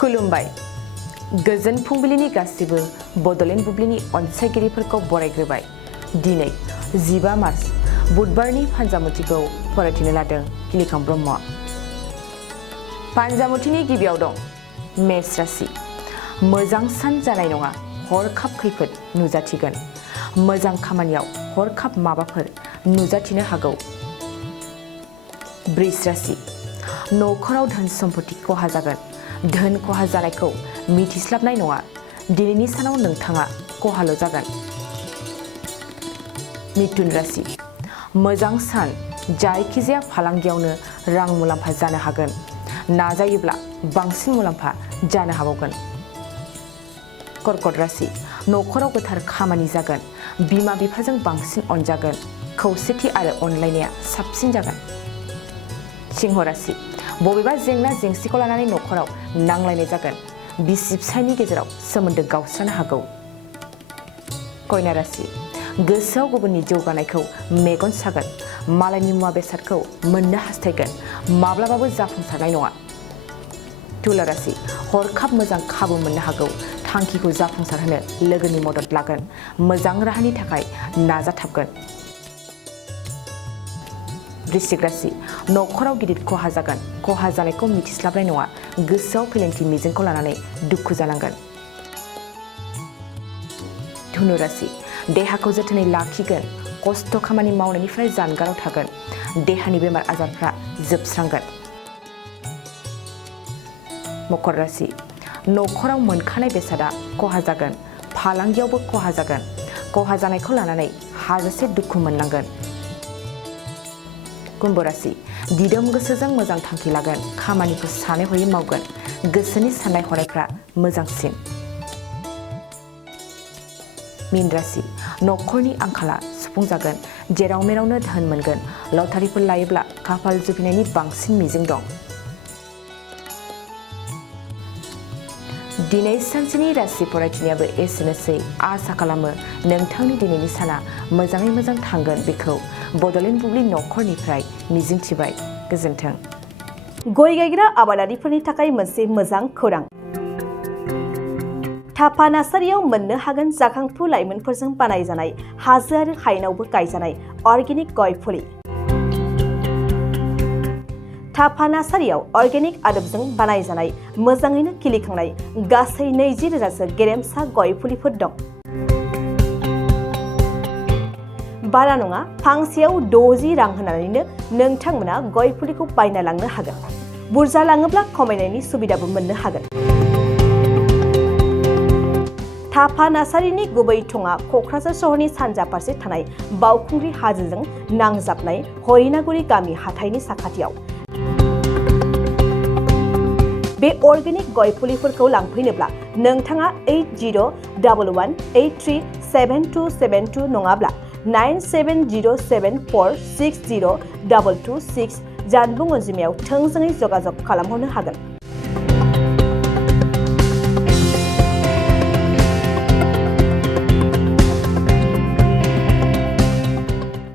खुलुमबाय गोजोन फुंबिलिनि गासिबो बड'लेण्ड बुब्लिनि अनसायगिरिफोरखौ बरायग्रोबाय। दिनै 15 मार्च बुधबारनि फानजामुथिखौ फरायथिनो लादों किलिखां ब्रह्मआ। फानजामुथिनि गिबियाव दं मेष राशि। मोजां सान जानाय नङा, हरखाब खैफोद नुजाथिगोन। मोजां खामानियाव हरखाब माबाफोर नुजाथिनो हागौ। वृष राशि। न'खराव धोन सम्पति खहा जागोन। धोन खहा जानायखौ मिथिस्लाबनाय नङा। दिनैनि सानाव नोंथाङा खहाल' जागोन। मिथुन राशि। मोजां सान, जायखिजाया फालांगियावनो रां मुलाम्फा जानो हागोन। नाजायोब्ला बांसिन मुलाम्फा जानो हाबावगोन। कर्कट राशि। न'खराव गोथार खामानि जागोन। बिमा बिफाजों बांसिन अनजागोन। खौसेथि आरो अनलायनाया साबसिन जागोन। सिंह राशि। बबेबा जेंना जेंसिखौ लानानै न'खराव नांलायनाय जागोन। बिसि फिसायनि गेजेराव सोमोन्दो गावस्रानो हागौ। कन्या राशि। गोसोआव गुबुननि जौगानायखौ मेगन सागोन। मालायनि मुवा बेसादखौ मोननो हास्थायगोन। माब्लाबाबो जाफुंसारनाय नङा। तुला राशि। हरखाब मोजां खाबु मोननो हागौ। थांखिखौ जाफुंसारहोनो लोगोनि मदद लागोन। मोजां राहानि थाखाय नाजाथाबगोन। वृश्चिक राशि। न'खराव गिदिर खहा जागोन। खहा जानायखौ मिथिस्लाबनाय नङा। गोसोआव फेलेंथि मिजिंखौ लानानै दुखु जानांगोन। धनु राशि। देहाखौ जोथोनै लाखिगोन। खस्थ' खामानि मावनायनिफ्राय जानगाराव थागोन। देहानि बेमार आजारफ्रा जोबस्रांगोन। मकर राशि। न'खराव मोनखानाय बेसादा खहा जागोन। फालांगियावबो खहा जागोन। खहा जानायखौ लानानै हाजासे दुखु मोननांगोन। कुम्भ राशि। दिदोम गोसोजों मोजां थांखि लागोन। खामानिखौ सानै हयै मावगोन। गोसोनि साननाय हनायफ्रा मोजांसिन। मीन राशि। न'खरनि आंखाला सुफुंजागोन। जेराव मेरावनो धोन मोनगोन। लटारिफोर लायोब्ला खाफाल जुबिनायनि बांसिन मिजिं दं। दिनै सानसेनि राशि फरायथिनायाबो एसेनोसै। आसा खालामो नोंथांनि दिनैनि साना मोजाङै मोजां थांगोन बेखौ बड'लेण्ड बुब्लि न'खरनिफ्राय मिजिंथिबाय। गोजोन्थों। गय गायग्रा आबादारिफोरनि थाखाय मोनसे मोजां खौरां। थाफा नार्सारियाव मोननो हागोन जाखांफु लाइमोनफोरजों बानायजानाय हाजो आरो हायेनावबो गायजानाय अर्गेनिक गय फुलि। थाफा नार्सारियाव अर्गेनिक आदबजों बानायजानाय मोजाङैनो खिलिखांनाय गासै 20,000सो गेरेमसा गय फुलिफोर दं। बारा नङा, फांसेयाव 60 रां होनानैनो नोंथांमोना गय फुलिखौ बायना लांनो हागोन। बुरजा लाङोब्ला खमायनायनि सुबिदाबो मोननो हागोन। थाफा नार्सारिनि गुबै थङा क'क्राझार सहरनि सानजा फारसे थानाय बावखुंग्रि हाजोजों नांजाबनाय हरिनागुरि गामि हाथाइनि साखाथियाव। बे अर्गेनिक गय फुलिफोरखौ लांफैनोब्ला नोंथाङा 8011837272 नङाब्ला 9707460226 जानबुं अनजिमायाव थोंजोङै जगाजग खालामहरनो हागोन।